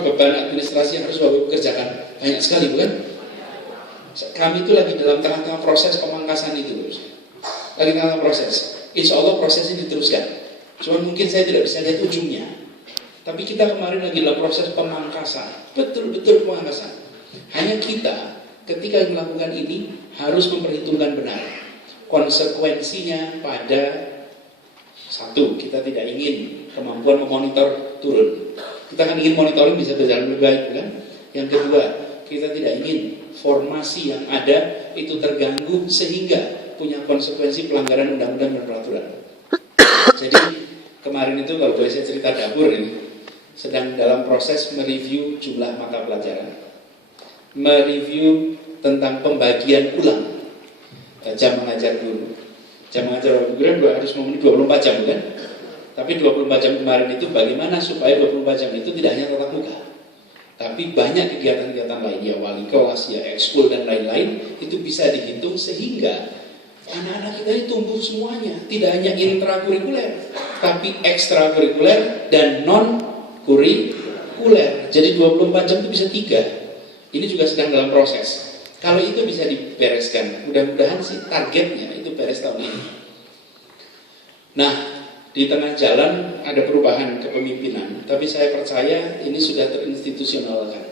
beban administrasi yang harus Bapak kerjakan banyak sekali, bukan? Kami itu lagi dalam tengah-tengah proses pemangkasan itu, lagi tengah proses. Insya Allah proses ini diteruskan. Cuma mungkin saya tidak bisa lihat ujungnya. Tapi kita kemarin lagi dalam proses pemangkasan, betul-betul pemangkasan. Hanya kita ketika melakukan ini harus memperhitungkan benar konsekuensinya pada satu, kita tidak ingin kemampuan memonitor turun. Kita kan ingin monitoring bisa berjalan lebih baik, kan? Yang kedua, kita tidak ingin formasi yang ada itu terganggu sehingga punya konsekuensi pelanggaran undang-undang dan peraturan. Jadi kemarin itu kalau boleh saya cerita dapur ini sedang dalam proses mereview jumlah mata pelajaran, mereview tentang pembagian ulang jam mengajar guru. Jam mengajar guru harus memenuhi 24 jam, kan? Tapi 24 jam kemarin itu bagaimana supaya 24 jam itu tidak hanya tatap muka, tapi banyak kegiatan-kegiatan lain, ya wali kelas, ya ekskul dan lain-lain, itu bisa dihitung sehingga anak-anak kita ini tumbuh semuanya, tidak hanya intrakurikuler, tapi ekstrakurikuler dan non-kurikuler. Jadi 24 jam itu bisa 3. Ini juga sedang dalam proses. Kalau itu bisa dibereskan, mudah-mudahan sih targetnya itu beres tahun ini. Nah, di tengah jalan ada perubahan kepemimpinan, tapi saya percaya ini sudah terinstitusionalkan,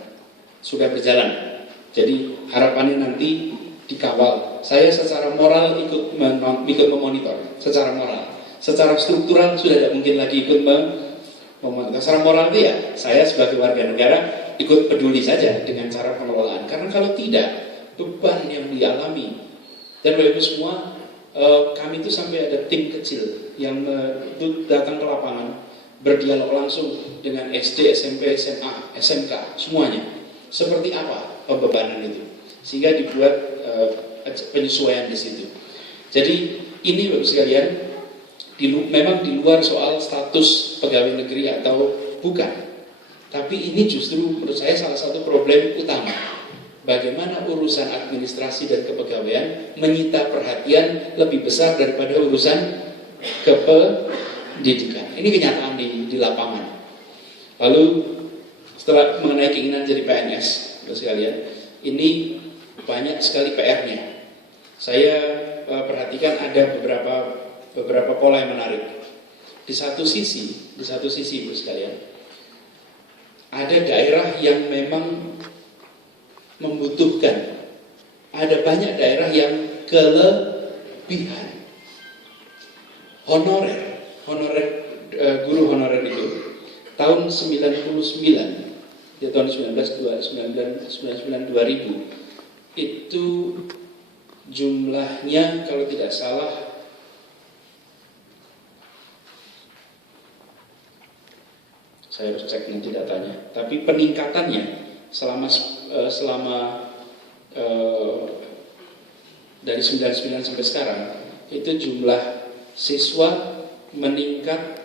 sudah berjalan. Jadi harapannya nanti dikawal. Saya secara moral ikut memonitor, secara moral. Secara struktural sudah tidak mungkin lagi ikut memonitor. Secara moral itu ya, saya sebagai warga negara ikut peduli saja dengan cara pengelolaan. Karena kalau tidak, beban yang dialami. Dan Bapak Ibu semua, kami itu sampai ada tim kecil yang itu datang ke lapangan, berdialog langsung dengan SD, SMP, SMA, SMK, semuanya. Seperti apa pembebanan itu, sehingga dibuat penyesuaian di situ. Jadi ini Bapak sekalian, memang di luar soal status pegawai negeri atau bukan, tapi ini justru menurut saya salah satu problem utama. Bagaimana urusan administrasi dan kepegawaian menyita perhatian lebih besar daripada urusan kependidikan. Ini kenyataan di lapangan. Lalu setelah mengenai keinginan jadi PNS, sekalian, ini banyak sekali PR-nya. Saya perhatikan ada beberapa pola yang menarik. Di satu sisi, sekalian, ada daerah yang memang membutuhkan, ada banyak daerah yang kelebihan honorer guru honorer itu tahun 99 ya, tahun 2000 itu jumlahnya kalau tidak salah saya harus cek nanti datanya, tapi peningkatannya selama dari 99 sampai sekarang itu jumlah siswa meningkat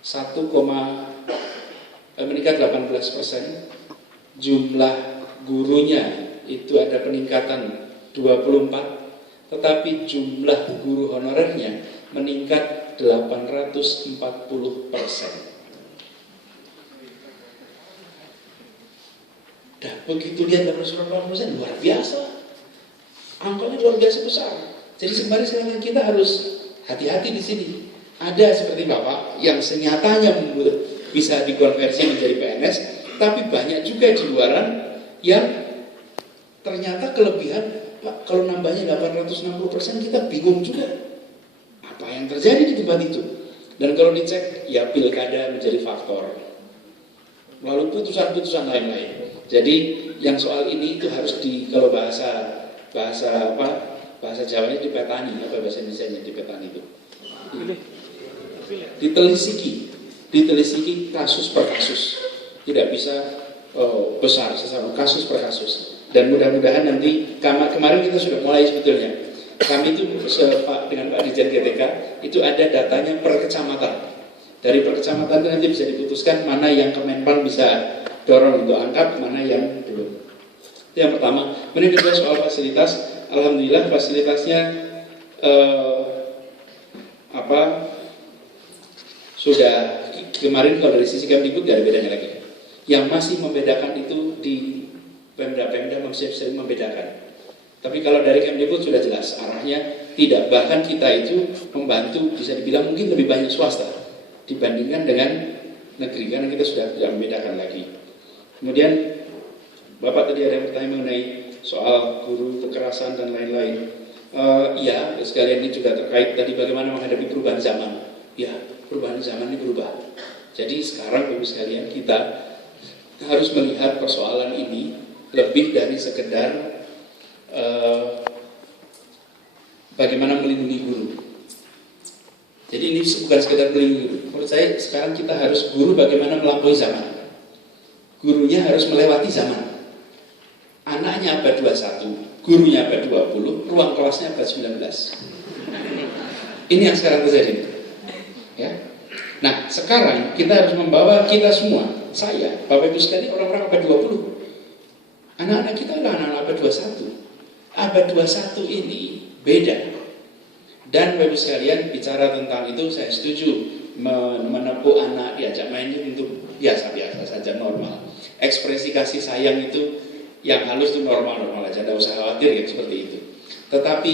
18%, jumlah gurunya itu ada peningkatan 24%, tetapi jumlah guru honorernya meningkat 840%. Dan begitu lihat 840%, luar biasa, angkanya luar biasa besar. Jadi sebenarnya kita harus hati-hati di sini. Ada seperti Bapak yang senyatanya bisa dikonversi menjadi PNS, tapi banyak juga di luaran yang ternyata kelebihan. Pak, kalau nambahnya 860% kita bingung juga apa yang terjadi di tempat itu. Dan kalau dicek, ya pilkada menjadi faktor, lalu putusan-putusan lain-lain. Jadi yang soal ini itu harus kalau bahasa Jawanya dipetani, apa bahasa Indonesianya dipetani itu? Ditelisiki kasus per kasus. Tidak bisa besar sesama kasus per kasus. Dan mudah-mudahan nanti kemarin kita sudah mulai sebetulnya. Kami itu dengan Pak Dirjen GTK itu ada datanya per kecamatan. Dari per kecamatan itu nanti bisa diputuskan mana yang Kemenpan bisa dorong untuk angkat, mana yang belum. Itu yang pertama. Kemudian kedua soal fasilitas, alhamdulillah fasilitasnya sudah kemarin kalau dari sisi Kemdikbud tidak ada bedanya lagi. Yang masih membedakan itu di Pemda-Pemda masih sering membedakan. Tapi kalau dari Kemdikbud sudah jelas arahnya tidak. Bahkan kita itu membantu, bisa dibilang mungkin lebih banyak swasta dibandingkan dengan negeri, karena kita sudah tidak membedakan lagi. Kemudian Bapak tadi ada yang bertanya mengenai soal guru, kekerasan dan lain-lain. Iya, sekalian ini juga terkait tadi bagaimana menghadapi perubahan zaman. Ya, perubahan zaman ini berubah. Jadi sekarang Bapak sekalian kita harus melihat persoalan ini lebih dari sekedar bagaimana melindungi guru. Jadi ini bukan sekedar melindungi guru. Menurut saya sekarang kita harus guru bagaimana melampaui zaman. Gurunya harus melewati zaman. Anaknya abad 21, gurunya abad 20, ruang kelasnya abad 19. Ini yang sekarang terjadi. Ya. Nah, sekarang kita harus membawa kita semua, saya, Bapak Ibu sekalian, orang-orang abad 20. Anak-anak kita adalah anak-anak abad 21. Abad 21 ini beda. Dan Bapak Ibu sekalian, bicara tentang itu saya setuju. Menempuh anak diajak main itu biasa-biasa saja, normal. Ekspresi kasih sayang itu yang halus itu normal-normal aja, tidak usah khawatir ya seperti itu. Tetapi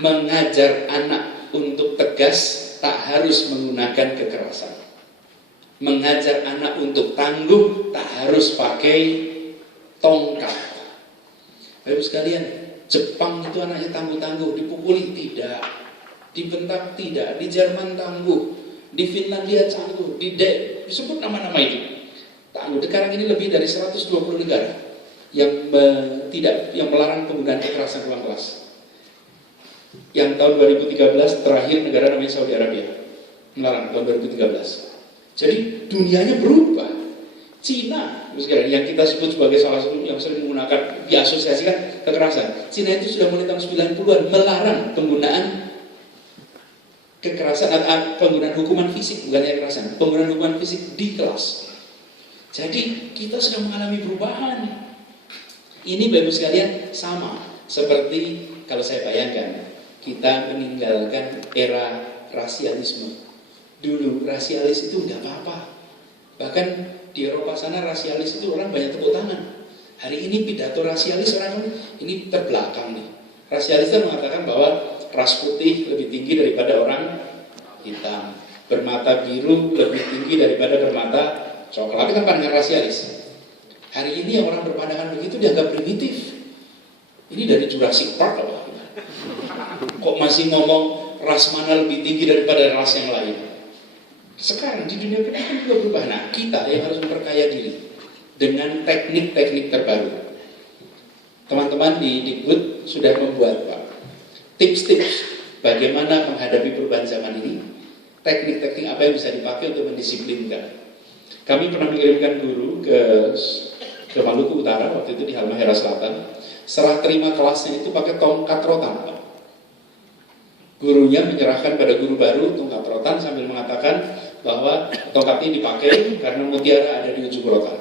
mengajar anak untuk tegas tak harus menggunakan kekerasan. Mengajar anak untuk tangguh tak harus pakai tongkat. Bapak sekalian, Jepang itu anaknya tangguh-tangguh, dipukuli tidak, dibentak tidak, di Jerman tangguh, di Finlandia tangguh, disebut nama-nama itu. Tangguh. Sekarang ini lebih dari 120 negara yang yang melarang penggunaan kekerasan ruang kelas. Yang tahun 2013 terakhir negara namanya Saudi Arabia melarang tahun 2013. Jadi dunianya berubah. Cina, yang kita sebut sebagai salah satu yang sering menggunakan diasosiasikan kekerasan. Cina itu sudah mulai tahun 90-an melarang penggunaan kekerasan atau penggunaan hukuman fisik, bukan kekerasan, penggunaan hukuman fisik di kelas. Jadi kita sedang mengalami perubahan. Ini Bapak sekalian sama seperti kalau saya bayangkan kita meninggalkan era rasialisme. Dulu rasialis itu nggak apa-apa. Bahkan di Eropa sana rasialis itu orang banyak tepuk tangan. Hari ini pidato rasialis orang ini terbelakang nih. Rasialis itu mengatakan bahwa ras putih lebih tinggi daripada orang hitam, bermata biru lebih tinggi daripada bermata coklat. Itu kan pandangan rasialis. Hari ini yang orang berpandangan begitu dianggap primitif. Ini dari Jurassic Park loh. Kok masih ngomong ras mana lebih tinggi daripada ras yang lain? Sekarang di dunia pendidikan juga berubah. Nah, kita yang harus memperkaya diri dengan teknik-teknik terbaru. Teman-teman di Dikbud sudah membuat tips-tips bagaimana menghadapi perubahan zaman ini. Teknik-teknik apa yang bisa dipakai untuk mendisiplinkan. Kami pernah mengirimkan guru ke Maluku Utara waktu itu di Halmahera Selatan. Serah terima kelasnya itu pakai tongkat rotan. Gurunya menyerahkan pada guru baru tongkat rotan sambil mengatakan bahwa tongkat ini dipakai karena mutiara ada di ujung rotan.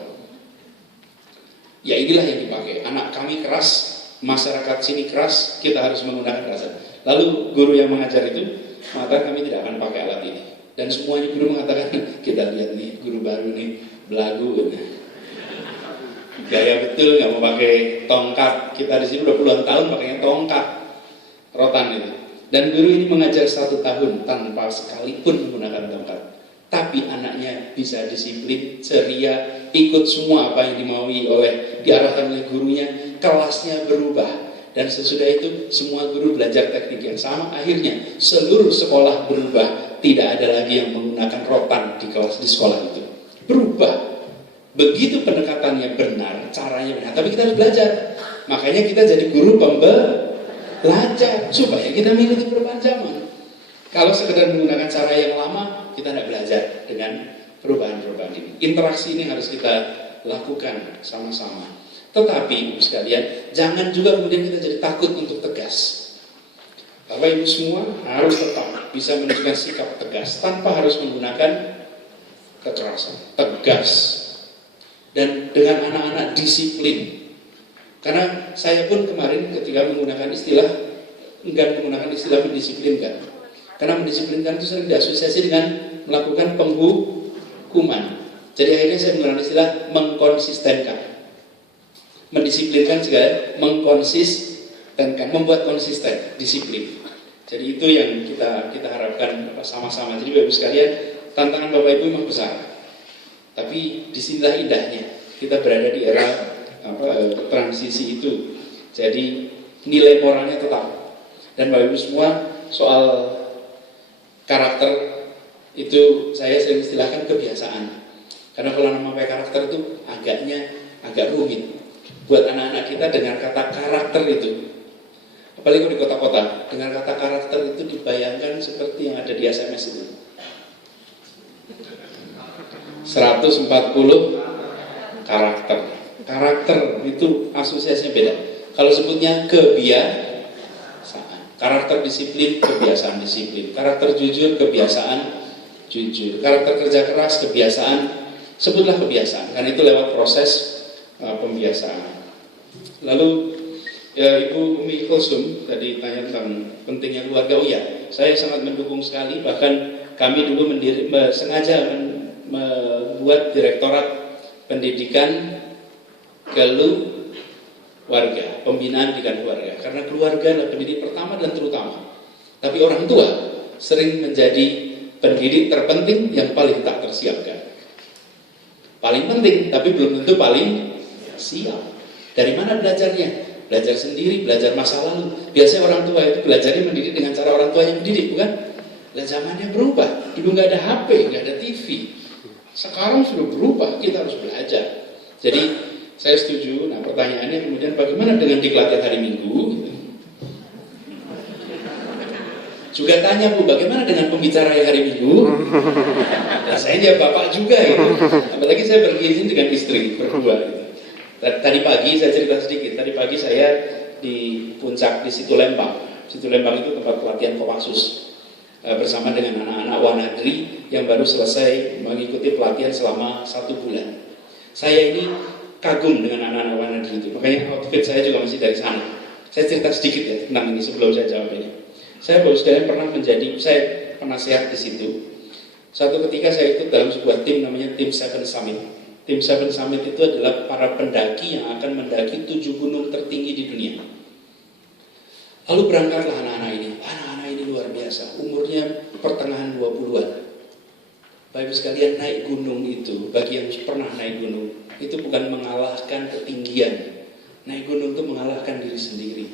Ya inilah yang dipakai. Anak kami keras, masyarakat sini keras, kita harus menggunakan kekerasan. Lalu guru yang mengajar itu mengatakan kami tidak akan pakai alat ini. Dan semuanya guru mengatakan kita lihat nih guru baru nih belagu. Gaya betul nggak mau pakai tongkat. Kita di sini udah puluhan tahun pakainya tongkat rotan itu. Dan guru ini mengajar 1 tahun tanpa sekalipun menggunakan tongkat. Tapi anaknya bisa disiplin, ceria, ikut semua apa yang dimaui diarahkan oleh gurunya. Kelasnya berubah. Dan sesudah itu semua guru belajar teknik yang sama. Akhirnya seluruh sekolah berubah. Tidak ada lagi yang menggunakan rotan di sekolah itu. Berubah. Begitu pendekatannya benar, caranya benar. Tapi kita harus belajar. Makanya kita jadi guru pembelajar supaya kita mengikuti perubahan zaman. Kalau sekedar menggunakan cara yang lama, kita tidak belajar dengan perubahan-perubahan ini. Interaksi ini harus kita lakukan sama-sama. Tetapi sekalian, jangan juga kemudian kita jadi takut untuk tegas. Bapak Ibu semua harus tetap bisa menunjukkan sikap tegas tanpa harus menggunakan kekerasan. Tegas. Dan dengan anak-anak disiplin. Karena saya pun kemarin ketika menggunakan istilah, enggan menggunakan istilah mendisiplinkan. Karena mendisiplinkan itu sering diasosiasi dengan melakukan penghukuman. Jadi akhirnya saya menggunakan istilah mengkonsistenkan, mendisiplinkan segala, mengkonsisten, membuat konsisten, disiplin. Jadi itu yang kita harapkan sama-sama. Jadi Bapak Ibu sekalian, tantangan Bapak Ibu memang besar, tapi disinilah indahnya kita berada di era transisi itu. Jadi nilai moralnya tetap. Dan Bapak Ibu semua, soal karakter itu saya sering istilahkan kebiasaan. Karena kalau namanya karakter itu agak rumit buat anak-anak kita dengar kata karakter itu. Apalagi di kota-kota, dengan kata karakter itu dibayangkan seperti yang ada di SMS itu. 140 karakter. Karakter itu asosiasinya beda. Kalau sebutnya kebiasaan, karakter disiplin, kebiasaan disiplin. Karakter jujur, kebiasaan jujur. Karakter kerja keras, kebiasaan. Sebutlah kebiasaan, karena itu lewat proses pembiasaan. Lalu Ibu Umi Kulsum tadi tanya tentang pentingnya keluarga. Oh ya, saya sangat mendukung sekali. Bahkan kami dulu sengaja membuat direktorat pendidikan keluarga, pembinaan pendidikan keluarga. Karena keluarga adalah pendidik pertama dan terutama. Tapi orang tua sering menjadi pendidik terpenting yang paling tak tersiapkan. Paling penting, tapi belum tentu paling siap. Dari mana belajarnya? Belajar sendiri, belajar masa lalu. Biasanya orang tua itu belajarnya mendidik dengan cara orang tua yang mendidik, bukan? Dan zamannya berubah. Dulu nggak ada HP, nggak ada TV. Sekarang sudah berubah, kita harus belajar. Jadi saya setuju. Nah pertanyaannya kemudian bagaimana dengan diklat hari Minggu? Juga tanya Bu, bagaimana dengan pembicara hari Minggu? Nah, saya dia bapak juga gitu. Apalagi saya bergizi dengan istri berdua gitu. Tadi pagi saya cerita sedikit. Tadi pagi saya di puncak di Situ Lembang. Situ Lembang itu tempat pelatihan Kopassus bersama dengan anak-anak Wanadri yang baru selesai mengikuti pelatihan selama 1 bulan. Saya ini kagum dengan anak-anak Wanadri itu. Makanya outfit saya juga masih dari sana. Saya cerita sedikit ya tentang ini sebelum saya jawab ini. Saya baru sekalian pernah saya penasehat di situ. Suatu ketika saya ikut dalam sebuah tim namanya tim Seven Summit. Tim Seven Summit itu adalah para pendaki yang akan mendaki 7 gunung tertinggi di dunia. Lalu berangkatlah anak-anak ini. Anak-anak ini luar biasa, umurnya pertengahan 20-an. Bapak Ibu sekalian, naik gunung itu, bagi yang pernah naik gunung, itu bukan mengalahkan ketinggian. Naik gunung itu mengalahkan diri sendiri.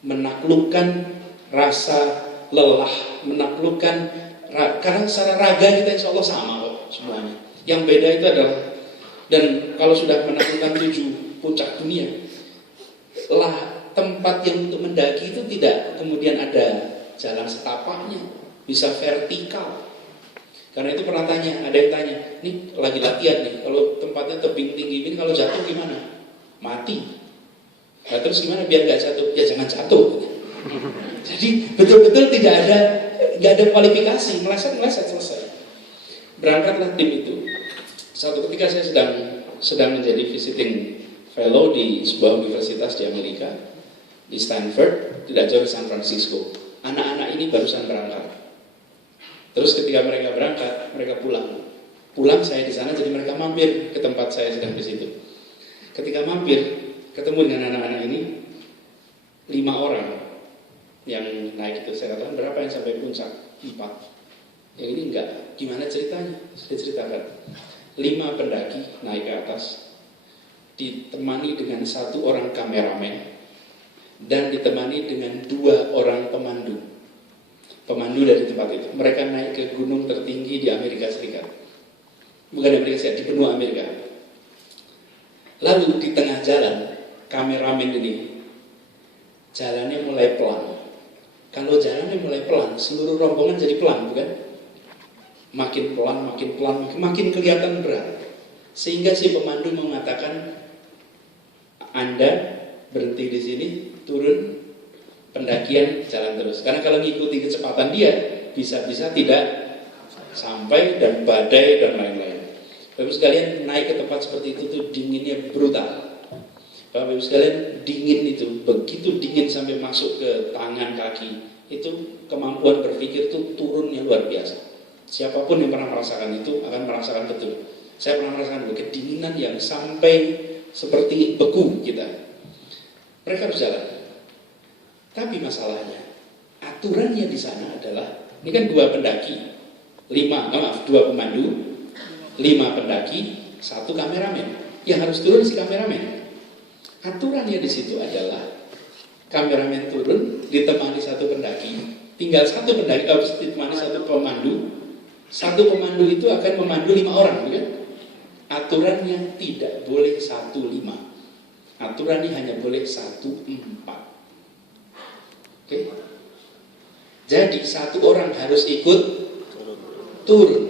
Menaklukkan rasa lelah, menaklukkan, karena secara raga kita insya Allah sama kok semuanya. Yang beda itu adalah, dan kalau sudah menaklukkan 7 puncak dunia, lah tempat yang untuk mendaki itu tidak kemudian ada jalan setapaknya, bisa vertikal. Karena itu pernah tanya, ada yang tanya, ini lagi latihan nih, kalau tempatnya tebing tinggi ini kalau jatuh gimana? Mati. Nah, terus gimana biar nggak jatuh? Ya jangan jatuh. Jadi betul-betul nggak ada kualifikasi, meleset selesai. Berangkatlah tim itu. Suatu ketika saya sedang menjadi visiting fellow di sebuah universitas di Amerika, di Stanford, tidak jauh di San Francisco. Anak-anak ini barusan berangkat. Terus ketika mereka berangkat, mereka pulang. Pulang saya di sana, jadi mereka mampir ke tempat saya sedang di situ. Ketika mampir, ketemu dengan anak-anak ini, 5 orang yang naik itu. Saya katakan berapa yang sampai puncak? 4. Yang ini enggak. Gimana ceritanya? Saya ceritakan. 5 pendaki naik ke atas, ditemani dengan 1 orang kameramen dan ditemani dengan 2 orang pemandu dari tempat itu. Mereka naik ke gunung tertinggi di Amerika Serikat, bukan di Amerika Serikat, di benua Amerika. Lalu di tengah jalan, kameramen ini jalannya mulai pelan. Kalau jalannya mulai pelan, seluruh rombongan jadi pelan, bukan? Makin pelan, makin kelihatan berat. Sehingga si pemandu mengatakan, Anda berhenti di sini, turun, pendakian jalan terus. Karena kalau ngikuti kecepatan dia, bisa-bisa tidak sampai dan badai dan lain-lain. Bapak-Ibu sekalian, naik ke tempat seperti itu tuh dinginnya brutal. Bapak-Ibu sekalian, dingin itu, begitu dingin sampai masuk ke tangan kaki, itu kemampuan berpikir itu turunnya luar biasa. Siapapun yang pernah merasakan itu akan merasakan betul. Saya pernah merasakan kedinginan yang sampai seperti beku kita. Mereka harus jalan. Tapi masalahnya, aturannya di sana adalah, ini kan 2 pendaki, 2 pemandu, 5 pendaki, 1 kameramen. Yang harus turun si kameramen. Aturannya di situ adalah kameramen turun ditemani 1 pendaki, tinggal 1 pendaki harus ditemani 1 pemandu. 1 pemandu itu akan memandu 5 orang, bukan? Aturannya tidak boleh 1-5. Aturannya hanya boleh 1-4. Oke? Jadi 1 orang harus ikut turun.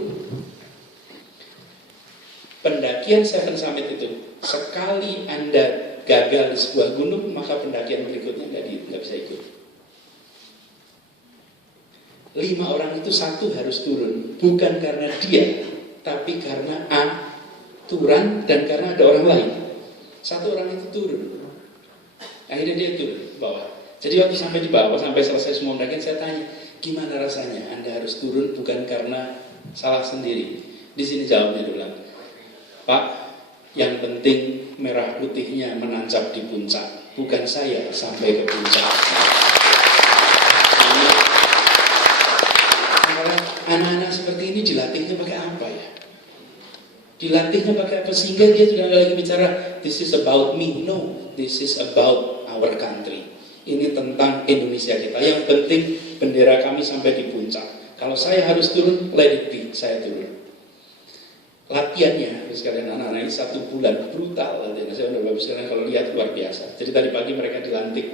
Pendakian Seven Summit itu, sekali Anda gagal di sebuah gunung, maka pendakian berikutnya nggak bisa ikut. 5 orang itu 1 harus turun, bukan karena dia, tapi karena aturan dan karena ada orang lain. 1 orang itu turun, akhirnya dia turun ke bawah. Jadi waktu sampai di bawah, sampai selesai semua pendakian, saya tanya, gimana rasanya Anda harus turun bukan karena salah sendiri? Di sini jawabnya dulu, Pak, yang penting merah putihnya menancap di puncak, bukan saya sampai ke puncak. Anak-anak seperti ini dilatihnya pakai apa ya? Dilatihnya pakai apa sehingga dia sudah lagi bicara this is about me, no, this is about our country. Ini tentang Indonesia kita. Yang penting bendera kami sampai di puncak. Kalau saya harus turun, let it be, saya turun. Latihannya, sekalian anak-anak ini 1 bulan brutal latihan. Saya udah bagus sekalian kalau lihat luar biasa. Jadi tadi pagi mereka dilantik